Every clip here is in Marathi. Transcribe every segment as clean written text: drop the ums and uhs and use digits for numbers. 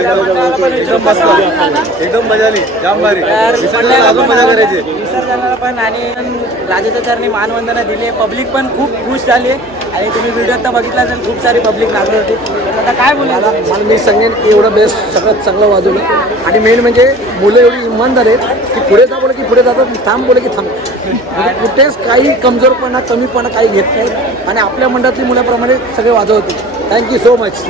एकदम मस्त, एकदम मजा आली, जाम भारी. अजून मजा करायची. विसर्जनाला पण आणि राजाच्या चरणी मानवंदना दिली. पब्लिक पण खूप खुश झाली आणि तुम्ही व्हिडिओत तर बघितला असेल, खूप सारी पब्लिक लागली होती. आता काय बोलायला मला मी सांगेन की एवढं बेस्ट सगळ्यात चांगलं वाजवलं आणि मेन म्हणजे मुलं एवढी इमानदार आहेत की पुढे जा बोले की पुढे जातात, थांब बोले की थांब. म्हणजे कुठेच काही कमजोरपणा कमीपणा काही घेत नाही आणि आपल्या मंडळातली मुलाप्रमाणे सगळे वाजवते. Thank you so much.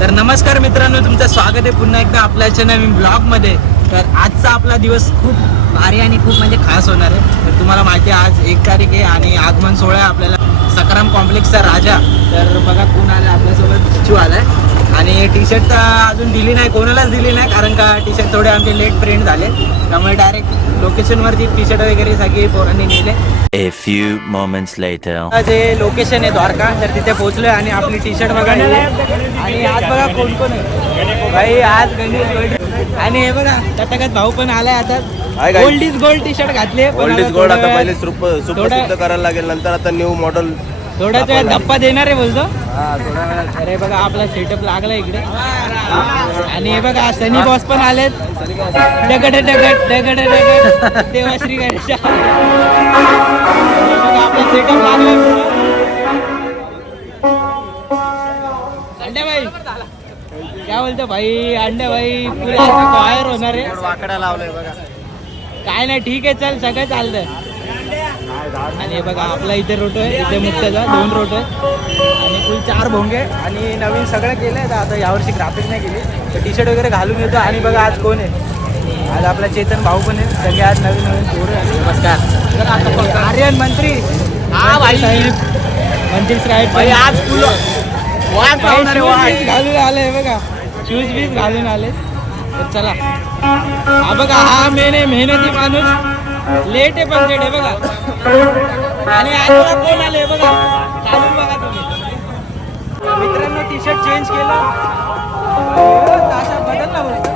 तर नमस्कार मित्रांनो, तुमचं स्वागत आहे पुन्हा एकदा आपल्या नवीन ब्लॉगमध्ये. तर आजचा आपला दिवस खूप भारी आणि खूप म्हणजे खास होणार आहे. तर तुम्हाला माहिती आहे आज 1 तारीख आहे आणि आगमन सोहळा आहे आपल्याला सकाराम कॉम्प्लेक्सचा राजा. तर बघा कोण आला आपल्यासोबत, चिचू आलाय आणि टी शर्ट तर अजून दिली नाही, कोणालाच दिली नाही, कारण का टी शर्ट थोडे आमचे लेट प्रिंट झाले, त्यामुळे डायरेक्ट लोकेशनवरती टी शर्ट वगैरे सगळी पोरांनी नेले. A few moments later. जे लोकेशन आहे द्वारका, तर तिथे पोहोचलोय आणि आपली टी शर्ट बघा. आणि आज बघा कोण कोण आहे भाई, आज गणेश आणि हे बघा तथागत भाऊ पण आलाय. आता gold is gold T shirt घातले. Gold is gold. आता पहिले सुप्रसिद्ध करायला लागेल, नंतर आता न्यू मॉडेल थोडा वेळ धप्पा देणार आहे बोलतो. अरे बघा आपला सेटअप लागला इकडे आणि हे बघा सनी बॉस पण आलेत. दगड दगड दगड दगड देवा श्री गणेश. आपला सेटअप लागला. अंडे भाई काय बोलतो भाई, अंडे भाई पुरे बाहेर होणार आहे. वाकडा लावलाय बघा. काय नाही, ठीक आहे, चल सगळं चालतंय. आणि हे बघा आपला इथे रोटो आहे, इथे मुक्ताचा 2 रोटो आहे आणि फुल 4 भोंगे आणि नवीन सगळं केलं आहे. आता यावर्षी ग्राफिक नाही केली, तर टी शर्ट वगैरे घालून येतो. आणि बघा आज कोण आहे, आज आपला चेतन भाऊ पण आहे. सगळे आज नवीन नवीन पोरं आहे. नमस्कार. आर्यन मंत्री, हा भाई साहेब मंत्री साहेब आज फुल घालून आले बघा, शूज बीज घालून आले. तर चला, हा बघा हा मेहनती माणूस, लेट आहे पण लेट आहे बघा. आणि आज बघा कोण आले बघा, चालून बघा तुम्ही. मित्रांनो टी शर्ट चेंज केलं, बदलला बोलतो.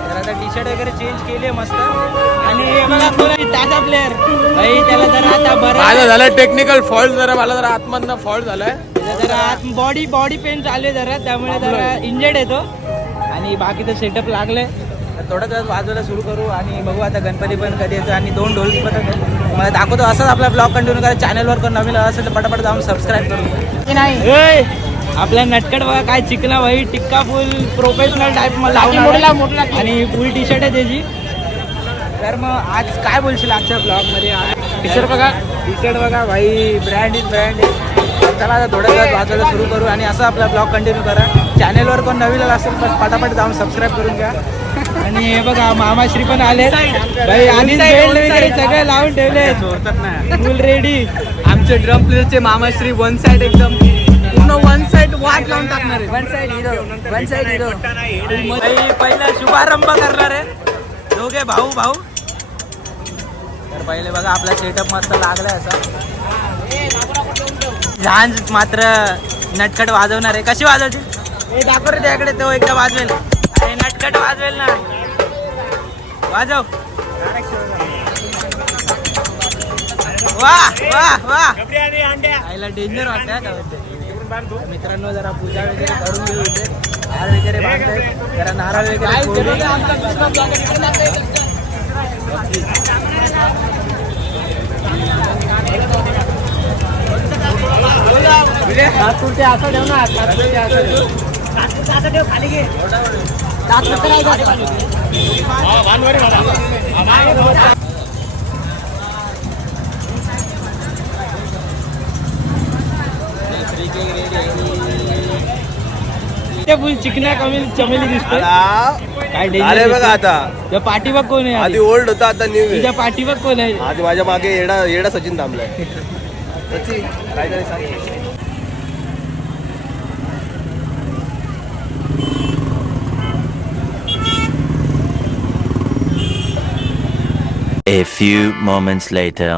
तर आता टी शर्ट वगैरे चेंज केले मस्त. आणि हे बघा कोण आहे, ताजा प्लेअर भाई, त्याला जरा आता बरं झालं टेक्निकल फॉल्ट, जरा मला जरा आतमधनं फॉल्ट झालाय. जरा बॉडी पेन चालू जरा, त्यामुळे जरा इंजर्ड येतो. आणि बाकीचं सेटअप लागलंय. तर थोड्याच वेळात वाजवायला सुरू करू आणि बघू आता गणपती पण कधी येतो. आणि 2 ढोल पण मला दाखवतो. असंच आपला ब्लॉग कंटिन्यू करा. चॅनलवर कोण नवीन असेल तर पटापट जाऊन सबस्क्राईब करू. नाही आपल्या नटकट बघा काय चिकना भाई, टिक्का फुल प्रोफेशनल टाईप मला आणि फुल टी शर्ट आहे त्याची. तर मग आज काय बोलशील आजच्या ब्लॉगमध्ये? टी शर्ट बघा भाई, ब्रँड इज ब्रँड. चला आता थोड्या वेळात वाजवायला सुरू करू आणि असं आपला ब्लॉग कंटिन्यू करा. चॅनलवर कोण नवीन असेल तर पटापट जाऊन सबस्क्राईब करून घ्या. आणि हे बघा मामाश्री पण आले भाई, आधीच बेल्ट वगैरे सगळे लावून ठेवले, फुल रेडी. आमचे ड्रम प्लेअरचे मामाश्री वन साइड एकदम पूर्ण वन साइड वाट लावून टाकणार आहे. One side hero. पहिला शुभारंभ करणार आहे दोघे भाऊ. तर पहिले बघा आपला सेटअप मस्त लागलाय असा. लहान मात्र नटखट वाजवणार आहे. कशी वाजवते हे दाखव रे, त्याकडे तो एकदा वाजवेल. अरे नटखट वाजवेल ना, वाजव. वाह वाह वाह, आईला डेंजर वाटतं. मित्रांनो जरा पूजा वगैरे करून घेऊ, इथे हार वगैरे बांधताय, जरा नारळ वगैरे. तात्पुरते असं ठेव ना, असं ठेव खाली घे. फुल चिकना चमेली दिसतोय. काय डेंजर बघा आता पाठीबघ कोण आहे, आधी ओल्ड होता आता न्यू. तुझ्या पाठीबघ कोण आहे? आधी माझ्या मागे येडा सचिन थांबलाय. काहीतरी सांग. A few moments later.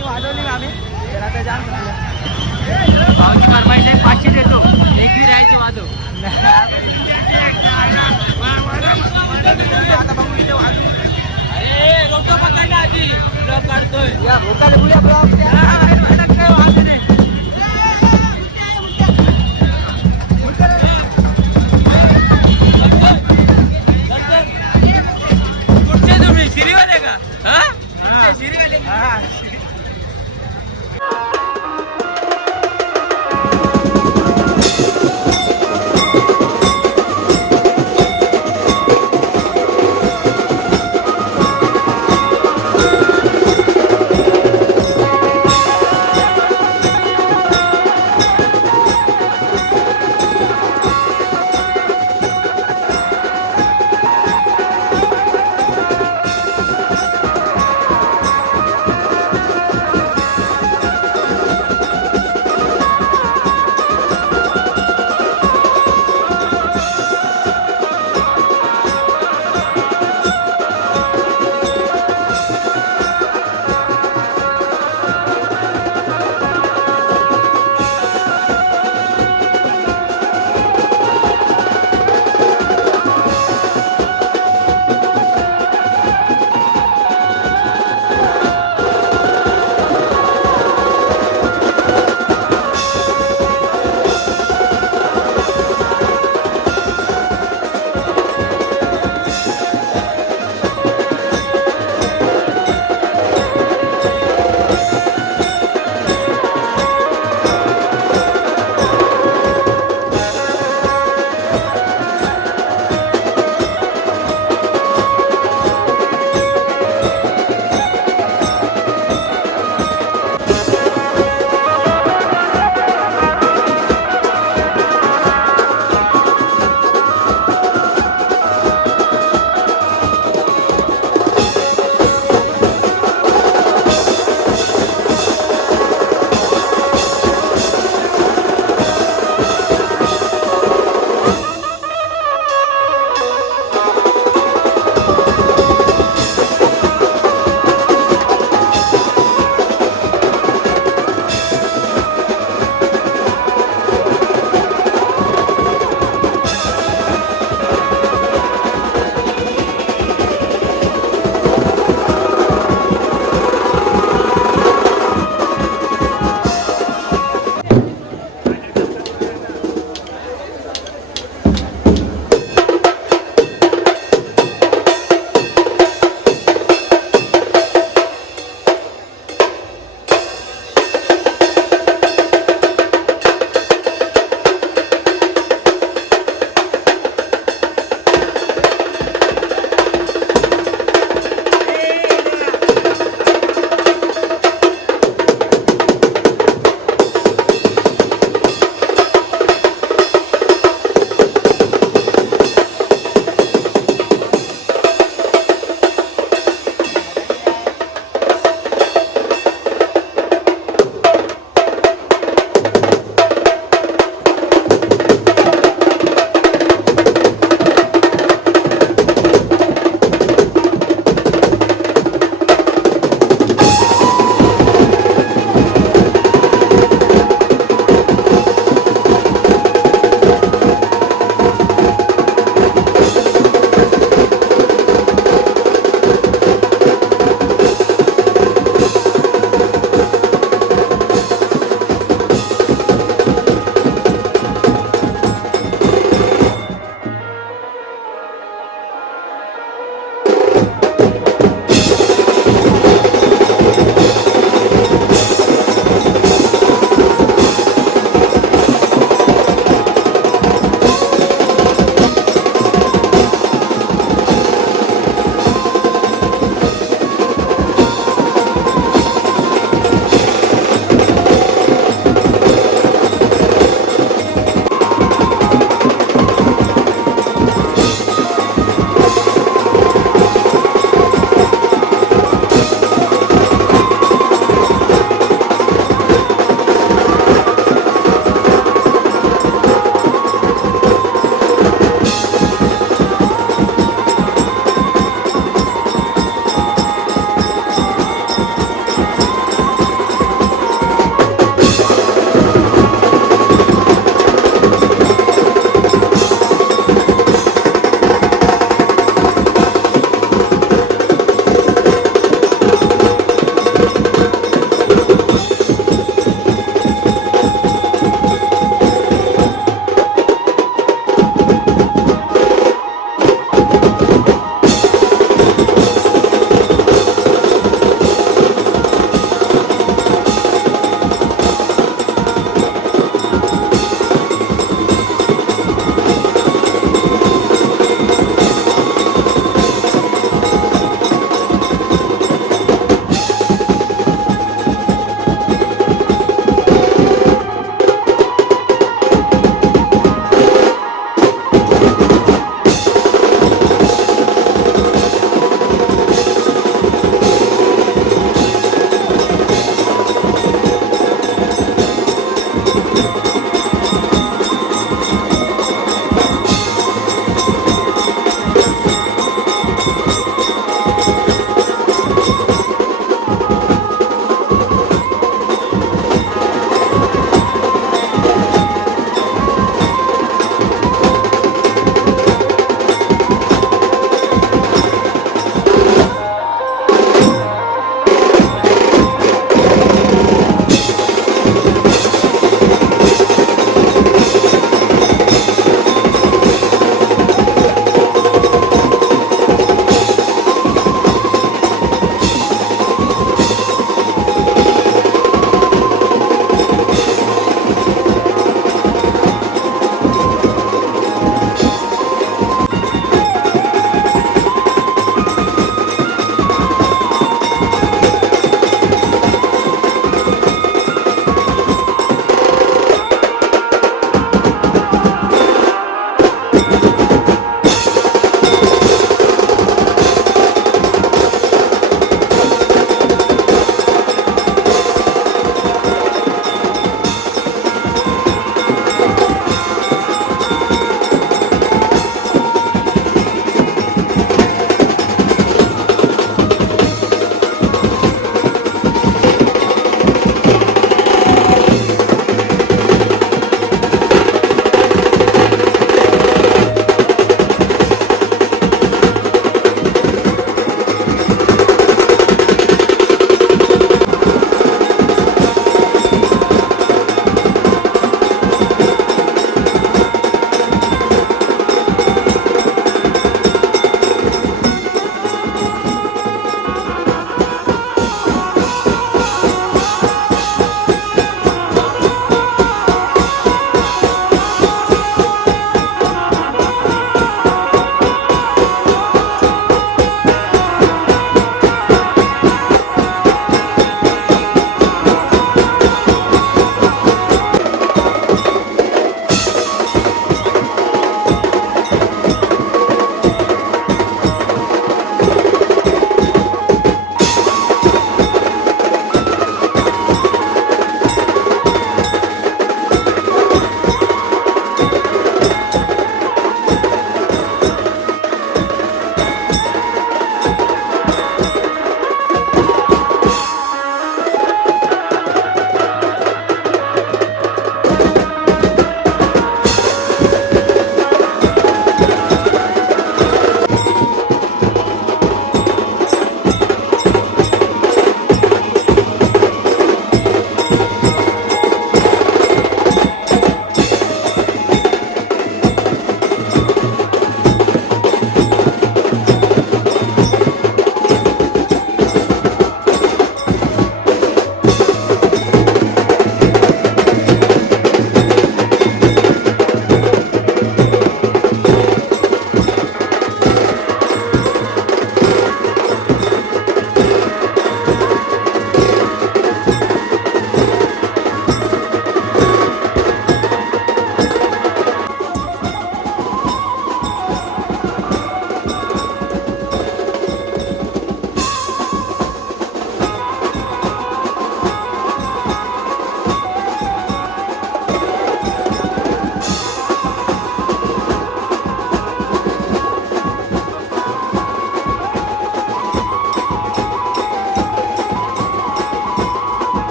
गाणी वाजवली ना आम्ही तर आता जाम चांगलं. भाऊची फरमाईश आहे 500 देतो एकवी राहायचे वाजव. आता बघू इथे वाजू. अरे रोटो पकडला आधी ब्लॉक काढतोय या भोकाले बुया ब्लॉक काय वाजू नाही. कुठचे तुम्ही शिरीवाले का? हा शिरीवाले. हा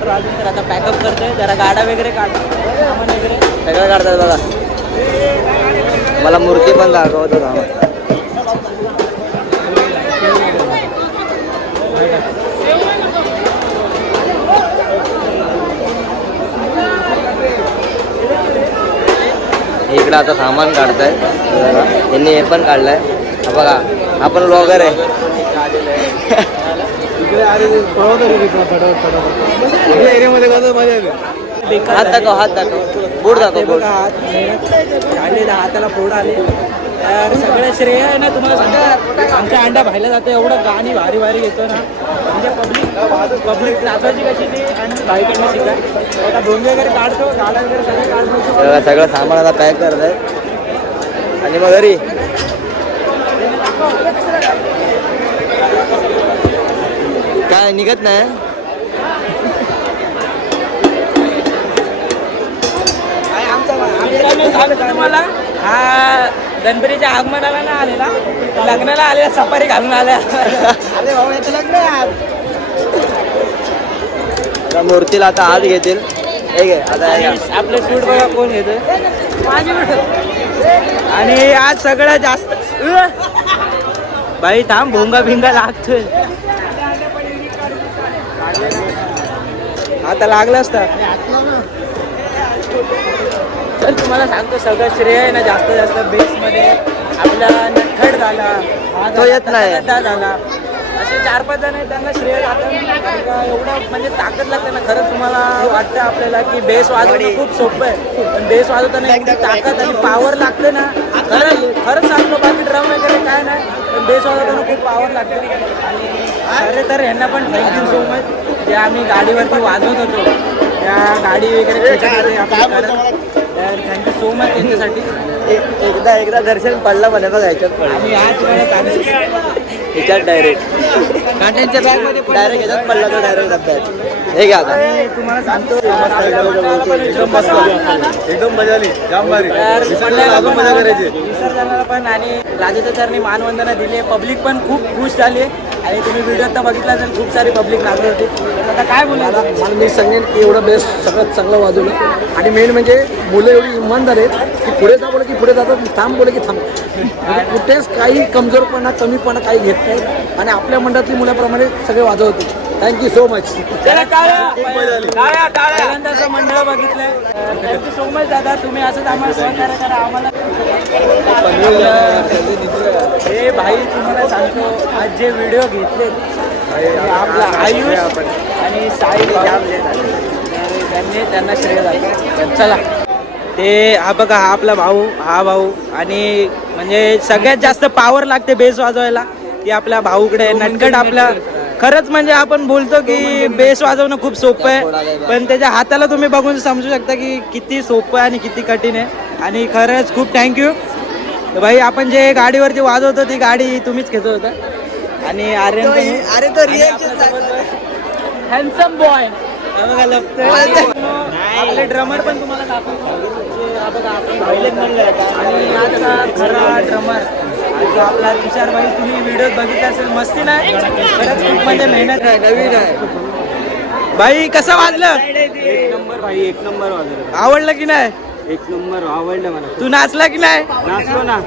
ऑर्डर अजून तर आता पॅकअप करतोय जरा गाडा वगैरे काढतो सामान वगैरे. सगळं काढतात बघा. मला मूर्ती पण दाखवतो थांबा. इकडं आता सामान काढताय बघा. यांनी हे पण काढलंय. हा बघा हा पण ब्लॉगर आहे. हात दाखव, हात दाखव, बोट दाखव, बोट. झालेला हाताला फोड आले तर सगळं श्रेय आहे ना तुम्हाला सांगा. आमच्या अंडा भायला जातो एवढं गाणी भारी भारी येतो ना म्हणजे पब्लिक नाचायची कशी ती आणि भाईकडनं शिका. आता भोंगे वगैरे काढतो गाडा वगैरे सगळं काढतो. सगळं सामान आता पॅक करत आहे आणि मग घरी काय निघत नाही. तुम्हाला हा गणपतीच्या आगमनाला ना आलेला लग्नाला आलेला सफारी घालून आल्या. अरे भाऊ याचं लग्न आहे आज. आता मूर्तीला आता हात घेतील. हे घे आता हे घे. आपलं शूट बघा कोण येतं आणि आज सगळं जास्त बाई थांब भोंगा भिंगा लागतोय. आता लागलं असतं तर तुम्हाला सांगतो सगळं श्रेय आहे ना जास्त जास्त बेसमध्ये आपला नटखट झाला तो येत नाही. झाला असे 4-5 जण आहेत त्यांना श्रेय जातं. एवढं म्हणजे ताकद लागते ना खरंच. तुम्हाला वाटतं आपल्याला की बेस वाजवणं खूप सोपं आहे पण बेस वाजवताना एकदम ताकद आणि पॉवर लागते ना. खरंच सांगतो बाकी ड्रम वगैरे काय नाही पण बेस वाजवताना खूप पॉवर लागते. आणि खरे तर यांना पण थँक्यू सो मच जे आम्ही गाडीवरती वाजवत होतो त्या गाडी वगैरे तर थँक्यू सो मच त्यांच्यासाठी. एकदा दर्शन पडलं म्हणे बघा ह्याच्यात पडलं. आम्ही आज ह्याच्यात डायरेक्ट कांट्यांच्या बॅगमध्ये डायरेक्ट ह्याच्यात पडला तो डायरेक्ट डब्यात. हे घ्या आता. तुम्हाला सांगतो एकदम मस्त एकदम मजा आली. जाम भारी. मजा करायची. विसर्जनाला पण आणि राजाच्या चरणी मानवंदना दिली. पब्लिक पण खूप खुश झाली आणि तुम्ही व्हिडिओ तर बघितला तर खूप सारी पब्लिक लागली होती. आता काय बोलायला मला मी सांगेन की एवढं बेस्ट सगळ्यात चांगलं वाजवलं आणि मेन म्हणजे मुलं एवढी इमानदार आहेत की पुढे जा बोले की पुढे जातात, थांब बोले की थांब. म्हणजे कुठेच काही कमजोरपणा कमीपणा काही घेत नाहीत आणि आपल्या मंडळातली मुलाप्रमाणे सगळे वाजवते. Thank you so much. पहिल्यांदा असं मंडळ बघितलंय. थँक्यू सो मच दादा. तुम्ही असंच आम्हाला सहकार्य करा आम्हाला. हे भाई तुम्हाला सांगतो आज जे व्हिडिओ घेतले आपला आयुष आणि साई त्यांना श्रेय जातं. चला ते हा बघा हा आपला भाऊ हा भाऊ आणि म्हणजे सगळ्यात जास्त पॉवर लागते बेस वाजवायला ती आपल्या भाऊकडे नटखट. आपल्या खरंच म्हणजे आपण बोलतो की बेस वाजवणं खूप सोपं आहे पण त्याच्या हाताला तुम्ही बघून समजू शकता की किती सोपं आहे आणि किती कठीण आहे. आणि खरंच खूप थँक्यू भाई. आपण जे गाडीवरती वाजवतो ती गाडी तुम्हीच घेतो होता आणि आर्यन अरे तो हँडसम बॉय आपले ड्रमर पण तुम्हाला दाखवतो. बघा आपण भाईलेच म्हणलं आणि आजचा खरा ड्रमर जो आपला तुषार भाई. तुम्ही व्हिडिओ बघितला असेल मस्ती नाही खरंच खूप म्हणजे मेहनत आहे. नवीन आहे भाई कसं वाजलं? एक नंबर भाई. एक नंबर वाजलं. आवडलं की नाही? एक नंबर आवडलं मला. तू नाचला की नाही? नाचलो ना.